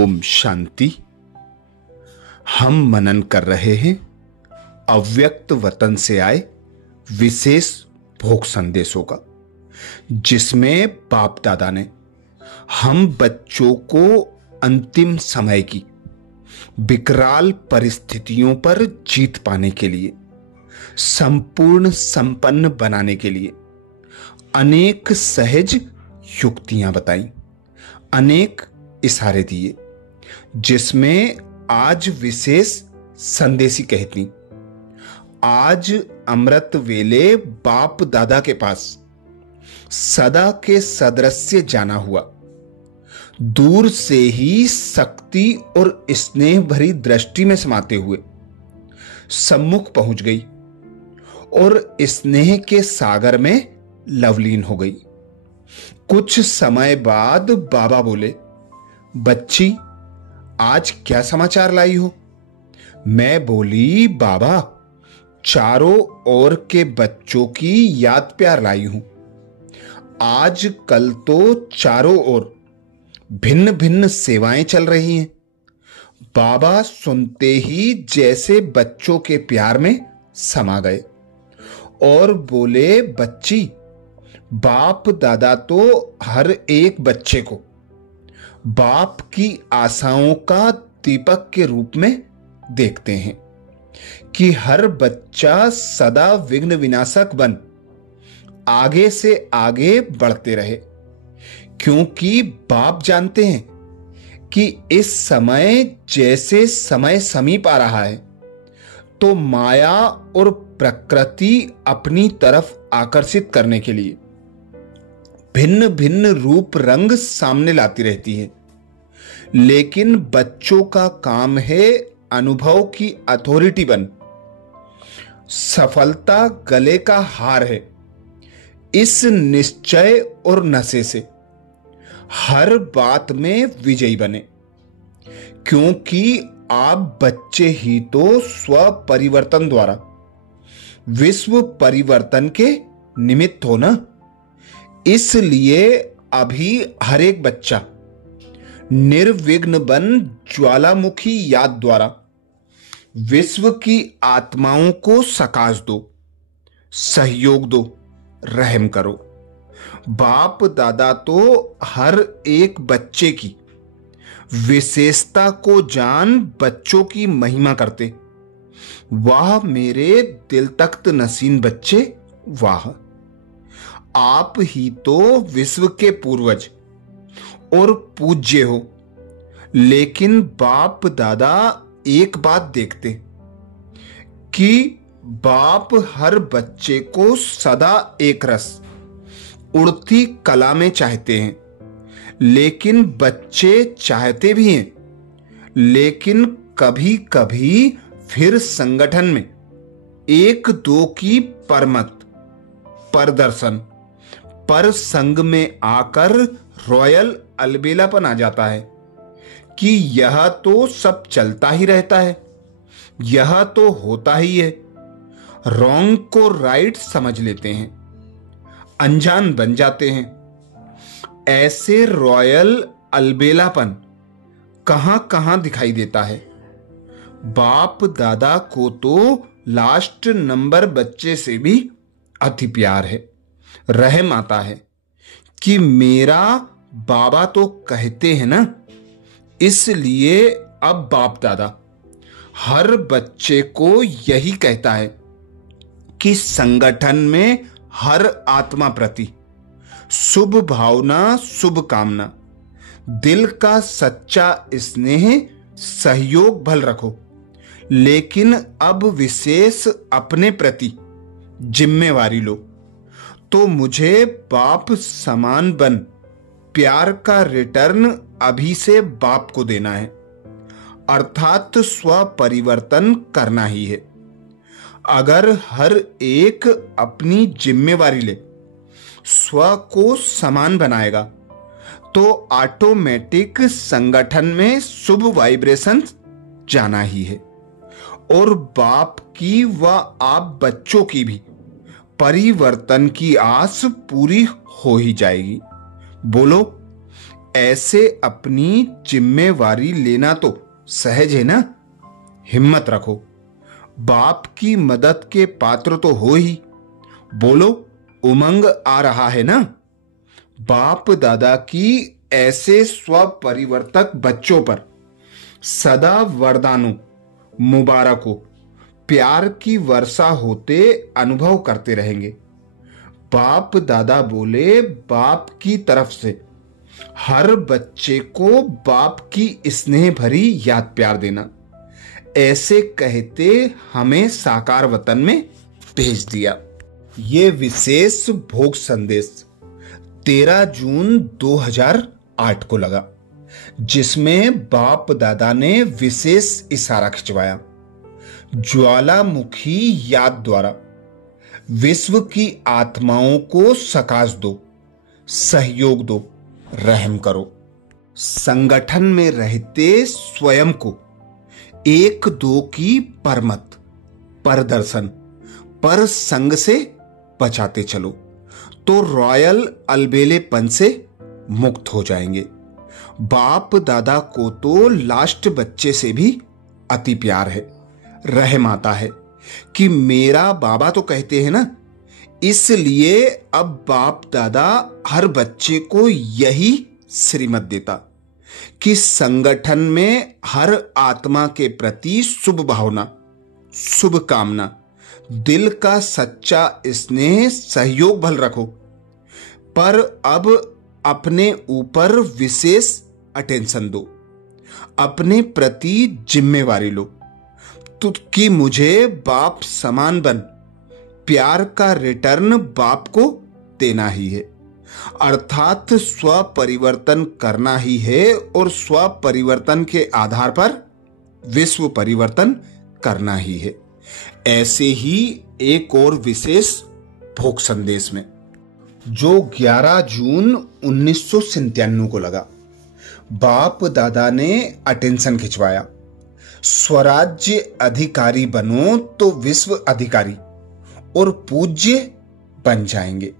ओम शांति। हम मनन कर रहे हैं अव्यक्त वतन से आए विशेष भोग संदेशों का, जिसमें बाप दादा ने हम बच्चों को अंतिम समय की विकराल परिस्थितियों पर जीत पाने के लिए, संपूर्ण संपन्न बनाने के लिए अनेक सहज युक्तियां बताई, अनेक इशारे दिए, जिसमें आज विशेष संदेशी कहती। आज अमृत वेले बाप दादा के पास सदा के सदृश्य जाना हुआ, दूर से ही शक्ति और स्नेह भरी दृष्टि में समाते हुए सम्मुख पहुंच गई और स्नेह के सागर में लवलीन हो गई। कुछ समय बाद बाबा बोले, बच्ची आज क्या समाचार लाई हो? मैं बोली, बाबा चारों ओर के बच्चों की याद प्यार लाई हूं। आज कल तो चारों ओर भिन्न भिन्न सेवाएं चल रही हैं। बाबा सुनते ही जैसे बच्चों के प्यार में समा गए और बोले, बच्ची बाप दादा तो हर एक बच्चे को बाप की आशाओं का दीपक के रूप में देखते हैं कि हर बच्चा सदा विघ्न विनाशक बन आगे से आगे बढ़ते रहे, क्योंकि बाप जानते हैं कि इस समय जैसे समय समीप आ रहा है तो माया और प्रकृति अपनी तरफ आकर्षित करने के लिए भिन्न भिन्न रूप रंग सामने लाती रहती है, लेकिन बच्चों का काम है अनुभव की अथॉरिटी बन। सफलता गले का हार है, इस निश्चय और नशे से हर बात में विजयी बने, क्योंकि आप बच्चे ही तो स्व परिवर्तन द्वारा विश्व परिवर्तन के निमित्त हो ना। इसलिए अभी हर एक बच्चा निर्विघ्न बन ज्वालामुखी याद द्वारा विश्व की आत्माओं को सकाश दो, सहयोग दो, रहम करो। बाप दादा तो हर एक बच्चे की विशेषता को जान बच्चों की महिमा करते। वाह मेरे दिल तख्त नसीन बच्चे, वाह! आप ही तो विश्व के पूर्वज और पूज्य हो। लेकिन बाप दादा एक बात देखते कि बाप हर बच्चे को सदा एक रस उड़ती कला में चाहते हैं, लेकिन बच्चे चाहते भी हैं, लेकिन कभी कभी फिर संगठन में एक दो की परमत प्रदर्शन पर संग में आकर रॉयल अलबेलापन आ जाता है कि यह तो सब चलता ही रहता है, यह तो होता ही है। रॉन्ग को राइट समझ लेते हैं, अनजान बन जाते हैं। ऐसे रॉयल अलबेलापन कहां कहां दिखाई देता है। बाप दादा को तो लास्ट नंबर बच्चे से भी अति प्यार है, रहम आता है कि मेरा बाबा तो कहते हैं ना। इसलिए अब बाप दादा हर बच्चे को यही कहता है कि संगठन में हर आत्मा प्रति शुभ भावना, शुभ कामना, दिल का सच्चा स्नेह, सहयोग भल रखो, लेकिन अब विशेष अपने प्रति जिम्मेवारी लो। तो मुझे बाप समान बन प्यार का रिटर्न अभी से बाप को देना है, अर्थात स्व परिवर्तन करना ही है। अगर हर एक अपनी जिम्मेवारी ले, स्व को समान बनाएगा, तो ऑटोमेटिक संगठन में शुभ वाइब्रेशन जाना ही है और बाप की व आप बच्चों की भी परिवर्तन की आस पूरी हो ही जाएगी। बोलो, ऐसे अपनी जिम्मेवारी लेना तो सहज है ना। हिम्मत रखो, बाप की मदद के पात्र तो हो ही। बोलो, उमंग आ रहा है ना। बाप दादा की ऐसे स्वपरिवर्तक बच्चों पर सदा वरदानों, मुबारकों, प्यार की वर्षा होते अनुभव करते रहेंगे। बाप दादा बोले, बाप की तरफ से हर बच्चे को बाप की स्नेह भरी याद प्यार देना। ऐसे कहते हमें साकार वतन में भेज दिया। ये विशेष भोग संदेश 13 जून 2008 को लगा, जिसमें बाप दादा ने विशेष इशारा खिंचवाया। ज्वालामुखी याद द्वारा विश्व की आत्माओं को सकाश दो, सहयोग दो, रहम करो। संगठन में रहते स्वयं को एक दो की परमत, परदर्शन, पर संग से बचाते चलो तो रॉयल अलबेलेपन से मुक्त हो जाएंगे। बाप दादा को तो लास्ट बच्चे से भी अति प्यार है, रहम आता है कि मेरा बाबा तो कहते हैं ना। इसलिए अब बाप दादा हर बच्चे को यही श्रीमत देता कि संगठन में हर आत्मा के प्रति शुभ भावना, शुभ कामना, दिल का सच्चा स्नेह, सहयोग भल रखो। पर अब अपने ऊपर विशेष अटेंशन दो, अपने प्रति जिम्मेवारी लो तो कि मुझे बाप समान बन प्यार का रिटर्न बाप को देना ही है, अर्थात स्व परिवर्तन करना ही है और स्व परिवर्तन के आधार पर विश्व परिवर्तन करना ही है। ऐसे ही एक और विशेष भोग संदेश में जो 11 जून 1997 को लगा, बाप दादा ने अटेंशन खिंचवाया। स्वराज्य अधिकारी बनो तो विश्व अधिकारी और पूज्य बन जाएंगे।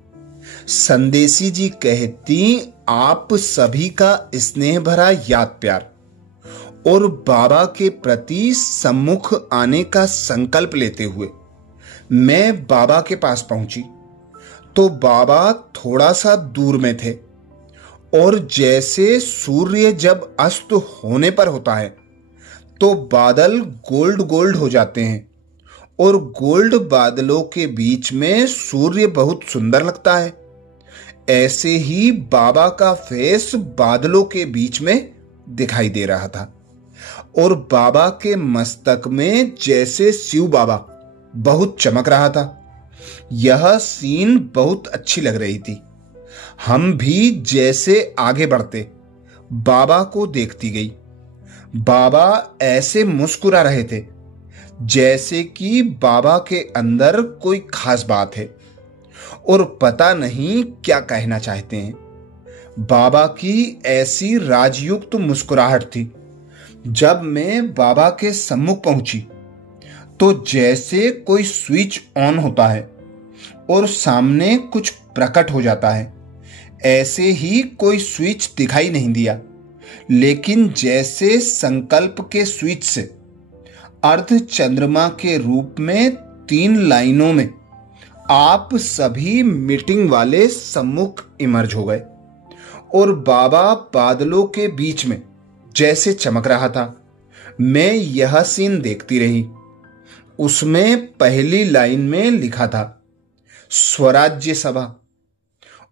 संदेशी जी कहती, आप सभी का स्नेह भरा याद प्यार और बाबा के प्रति सम्मुख आने का संकल्प लेते हुए मैं बाबा के पास पहुंची तो बाबा थोड़ा सा दूर में थे और जैसे सूर्य जब अस्त होने पर होता है तो बादल गोल्ड गोल्ड हो जाते हैं और गोल्ड बादलों के बीच में सूर्य बहुत सुंदर लगता है, ऐसे ही बाबा का फेस बादलों के बीच में दिखाई दे रहा था और बाबा के मस्तक में जैसे शिव बाबा बहुत चमक रहा था। यह सीन बहुत अच्छी लग रही थी। हम भी जैसे आगे बढ़ते बाबा को देखती गई। बाबा ऐसे मुस्कुरा रहे थे जैसे कि बाबा के अंदर कोई खास बात है और पता नहीं क्या कहना चाहते हैं। बाबा की ऐसी राजयुक्त मुस्कुराहट थी। जब मैं बाबा के सम्मुख पहुंची तो जैसे कोई स्विच ऑन होता है और सामने कुछ प्रकट हो जाता है, ऐसे ही कोई स्विच दिखाई नहीं दिया, लेकिन जैसे संकल्प के स्विच से अर्ध चंद्रमा के रूप में 3 लाइनों में आप सभी मीटिंग वाले सम्मुख इमर्ज हो गए और बाबा बादलों के बीच में जैसे चमक रहा था। मैं यह सीन देखती रही। उसमें पहली लाइन में लिखा था स्वराज्य सभा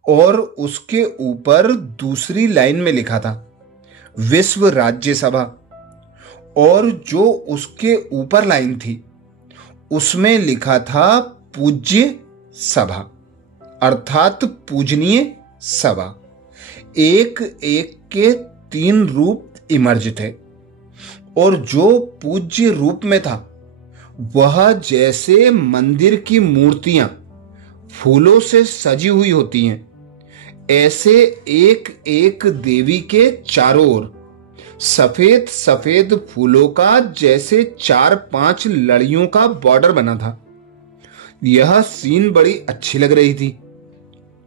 और उसके ऊपर दूसरी लाइन में लिखा था विश्व राज्य सभा और जो उसके ऊपर लाइन थी उसमें लिखा था पूज्य सभा, अर्थात पूजनीय सभा। एक एक के 3 रूप इमर्ज थे और जो पूज्य रूप में था वह जैसे मंदिर की मूर्तियां फूलों से सजी हुई होती हैं, ऐसे एक एक देवी के चारों ओर सफेद सफेद फूलों का जैसे 4-5 लड़ियों का बॉर्डर बना था। यह सीन बड़ी अच्छी लग रही थी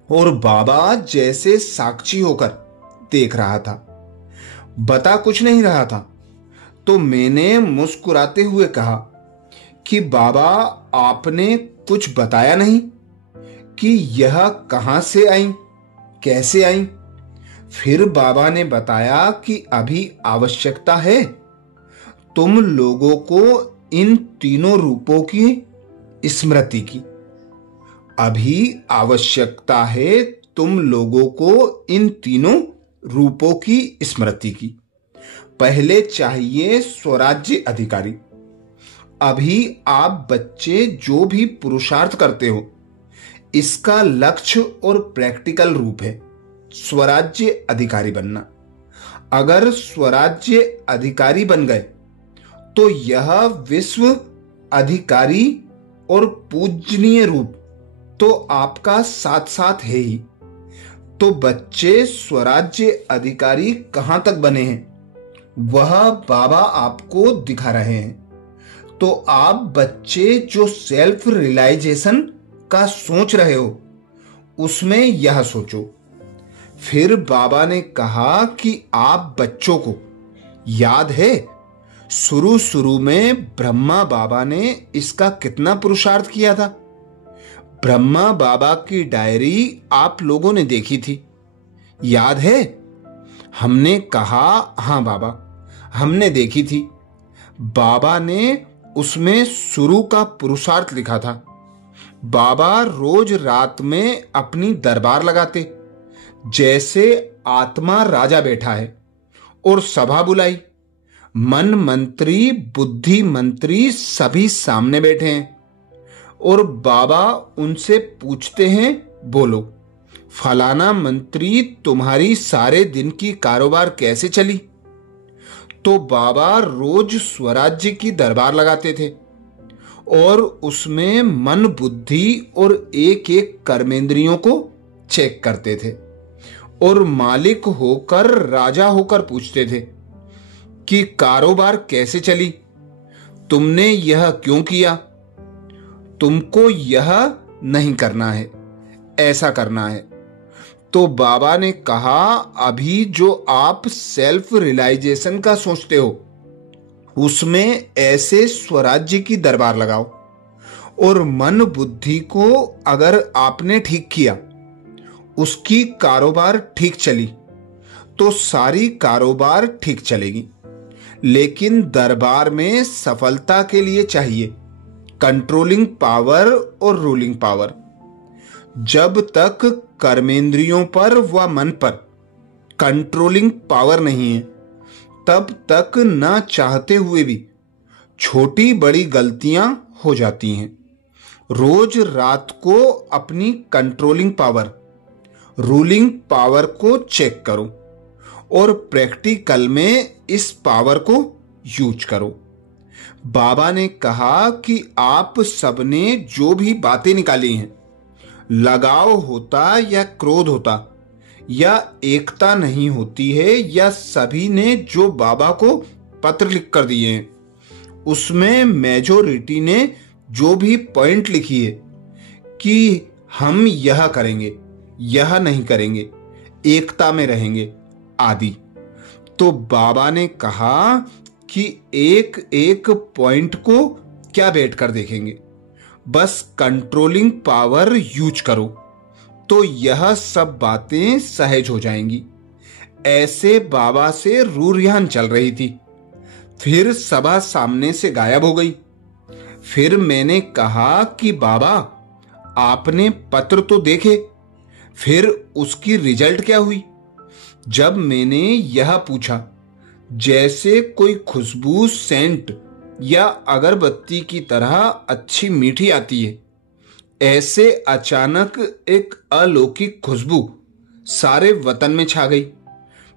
और बाबा जैसे साक्षी होकर देख रहा था, बता कुछ नहीं रहा था। तो मैंने मुस्कुराते हुए कहा कि बाबा, आपने कुछ बताया नहीं कि यह कहां से आई, कैसे आई। फिर बाबा ने बताया कि अभी आवश्यकता है तुम लोगों को इन तीनों रूपों की स्मृति की। अभी आवश्यकता है तुम लोगों को इन तीनों रूपों की स्मृति की। पहले चाहिए स्वराज्य अधिकारी। अभी आप बच्चे जो भी पुरुषार्थ करते हो, इसका लक्ष्य और प्रैक्टिकल रूप है स्वराज्य अधिकारी बनना। अगर स्वराज्य अधिकारी बन गए तो यह विश्व अधिकारी और पूजनीय रूप तो आपका साथ साथ है ही। तो बच्चे स्वराज्य अधिकारी कहां तक बने हैं वह बाबा आपको दिखा रहे हैं। तो आप बच्चे जो सेल्फ रियलाइजेशन का सोच रहे हो उसमें यह सोचो। फिर बाबा ने कहा कि आप बच्चों को याद है शुरू शुरू में ब्रह्मा बाबा ने इसका कितना पुरुषार्थ किया था। ब्रह्मा बाबा की डायरी आप लोगों ने देखी थी, याद है? हमने कहा हाँ बाबा, हमने देखी थी। बाबा ने उसमें शुरू का पुरुषार्थ लिखा था। बाबा रोज रात में अपनी दरबार लगाते, जैसे आत्मा राजा बैठा है और सभा बुलाई। मन मंत्री, बुद्धि मंत्री सभी सामने बैठे हैं और बाबा उनसे पूछते हैं, बोलो फलाना मंत्री, तुम्हारी सारे दिन की कारोबार कैसे चली? तो बाबा रोज स्वराज्य की दरबार लगाते थे और उसमें मन, बुद्धि और एक एक कर्मेंद्रियों को चेक करते थे और मालिक होकर, राजा होकर पूछते थे कि कारोबार कैसे चली, तुमने यह क्यों किया, तुमको यह नहीं करना है, ऐसा करना है। तो बाबा ने कहा, अभी जो आप सेल्फ रियलाइजेशन का सोचते हो उसमें ऐसे स्वराज्य की दरबार लगाओ और मन बुद्धि को अगर आपने ठीक किया, उसकी कारोबार ठीक चली तो सारी कारोबार ठीक चलेगी। लेकिन दरबार में सफलता के लिए चाहिए कंट्रोलिंग पावर और रूलिंग पावर। जब तक कर्मेंद्रियों पर व मन पर कंट्रोलिंग पावर नहीं है, तब तक ना चाहते हुए भी छोटी बड़ी गलतियां हो जाती हैं। रोज रात को अपनी कंट्रोलिंग पावर, रूलिंग पावर को चेक करो और प्रैक्टिकल में इस पावर को यूज करो। बाबा ने कहा कि आप सबने जो भी बातें निकाली हैं, लगाव होता या क्रोध होता या एकता नहीं होती है, या सभी ने जो बाबा को पत्र लिख कर दिए हैं उसमें मेजोरिटी ने जो भी पॉइंट लिखी है कि हम यह करेंगे, यह नहीं करेंगे, एकता में रहेंगे आदि, तो बाबा ने कहा कि एक एक पॉइंट को क्या बैठकर देखेंगे, बस कंट्रोलिंग पावर यूज करो तो यह सब बातें सहज हो जाएंगी। ऐसे बाबा से रूरियान चल रही थी। फिर सभा सामने से गायब हो गई। फिर मैंने कहा कि बाबा, आपने पत्र तो देखे, फिर उसकी रिजल्ट क्या हुई? जब मैंने यह पूछा, जैसे कोई खुशबू सेंट या अगरबत्ती की तरह अच्छी मीठी आती है, ऐसे अचानक एक अलौकिक खुशबू सारे वतन में छा गई।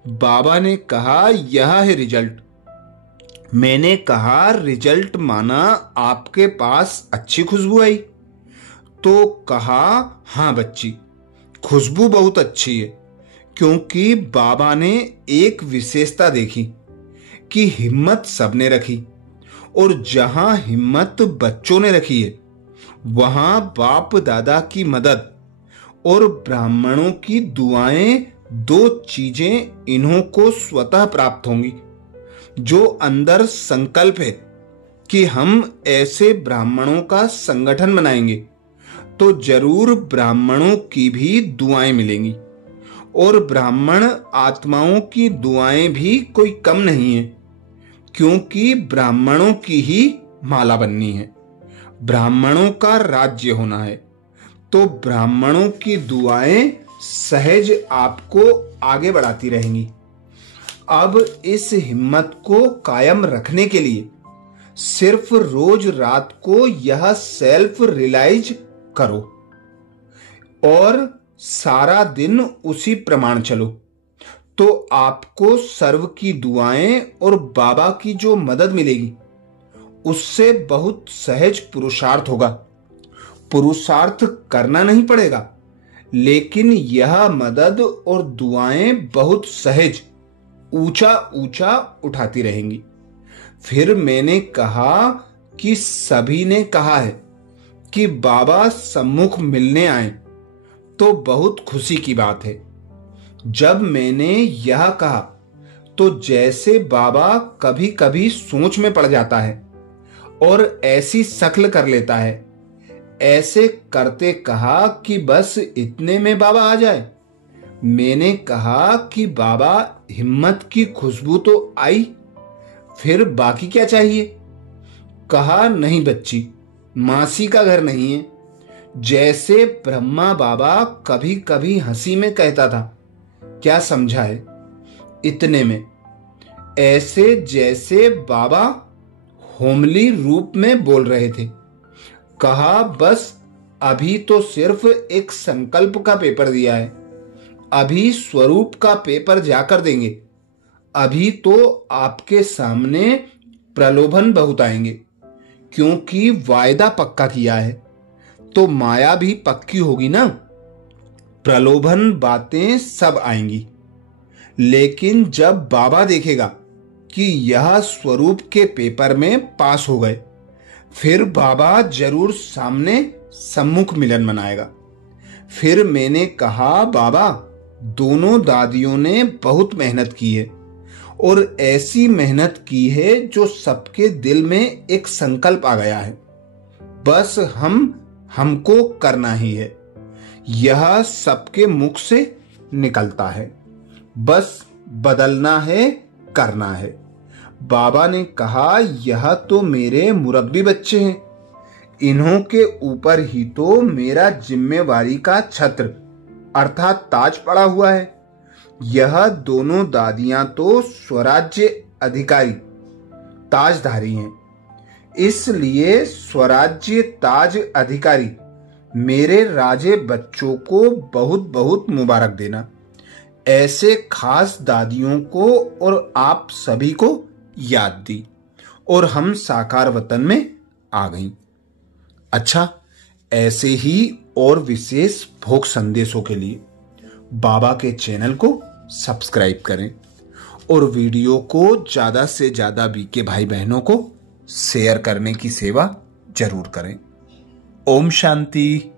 बाबा ने कहा, यह है रिजल्ट। मैंने कहा, रिजल्ट माना आपके पास अच्छी खुशबू आई? तो कहा, हाँ बच्ची, खुशबू बहुत अच्छी है, क्योंकि बाबा ने एक विशेषता देखी कि हिम्मत सबने रखी, और जहां हिम्मत बच्चों ने रखी है वहां बाप दादा की मदद और ब्राह्मणों की दुआएं दो चीजें इन्हों को स्वतः प्राप्त होंगी। जो अंदर संकल्प है कि हम ऐसे ब्राह्मणों का संगठन बनाएंगे तो जरूर ब्राह्मणों की भी दुआएं मिलेंगी, और ब्राह्मण आत्माओं की दुआएं भी कोई कम नहीं है, क्योंकि ब्राह्मणों की ही माला बननी है, ब्राह्मणों का राज्य होना है। तो ब्राह्मणों की दुआएं सहज आपको आगे बढ़ाती रहेंगी। अब इस हिम्मत को कायम रखने के लिए सिर्फ रोज रात को यह सेल्फ रियलाइज करो और सारा दिन उसी प्रमाण चलो, तो आपको सर्व की दुआएं और बाबा की जो मदद मिलेगी उससे बहुत सहज पुरुषार्थ होगा। पुरुषार्थ करना नहीं पड़ेगा, लेकिन यह मदद और दुआएं बहुत सहज ऊंचा ऊंचा उठाती रहेंगी। फिर मैंने कहा कि सभी ने कहा है कि बाबा सम्मुख मिलने आए, तो बहुत खुशी की बात है। जब मैंने यह कहा तो जैसे बाबा कभी कभी सोच में पड़ जाता है और ऐसी शक्ल कर लेता है, ऐसे करते कहा कि बस इतने में बाबा आ जाए। मैंने कहा कि बाबा हिम्मत की खुशबू तो आई, फिर बाकी क्या चाहिए? कहा नहीं बच्ची, मासी का घर नहीं है। जैसे ब्रह्मा बाबा कभी कभी हंसी में कहता था, क्या समझा है इतने में, ऐसे जैसे बाबा होमली रूप में बोल रहे थे। कहा बस अभी तो सिर्फ एक संकल्प का पेपर दिया है, अभी स्वरूप का पेपर जाकर देंगे। अभी तो आपके सामने प्रलोभन बहुत आएंगे, क्योंकि वायदा पक्का किया है तो माया भी पक्की होगी ना। प्रलोभन बातें सब आएंगी, लेकिन जब बाबा देखेगा कि यह स्वरूप के पेपर में पास हो गए, फिर बाबा जरूर सामने सम्मुख मिलन मनाएगा। फिर मैंने कहा बाबा दोनों दादियों ने बहुत मेहनत की है, और ऐसी मेहनत की है जो सबके दिल में एक संकल्प आ गया है, बस हमको करना ही है। यह सबके मुख से निकलता है, बस बदलना है, करना है। बाबा ने कहा यह तो मेरे मुरब्बी बच्चे हैं, इन्हों के ऊपर ही तो मेरा जिम्मेवारी का छत्र अर्थात ताज पड़ा हुआ है। यह दोनों दादियां तो स्वराज्य अधिकारी ताजधारी हैं, इसलिए स्वराज्य ताज अधिकारी मेरे राजे बच्चों को बहुत बहुत मुबारक देना। ऐसे खास दादियों को और आप सभी को याद दी और हम साकार वतन में आ गईं। अच्छा, ऐसे ही और विशेष भोग संदेशों के लिए बाबा के चैनल को सब्सक्राइब करें और वीडियो को ज्यादा से ज्यादा बीके भाई बहनों को शेयर करने की सेवा जरूर करें। ओम शांति।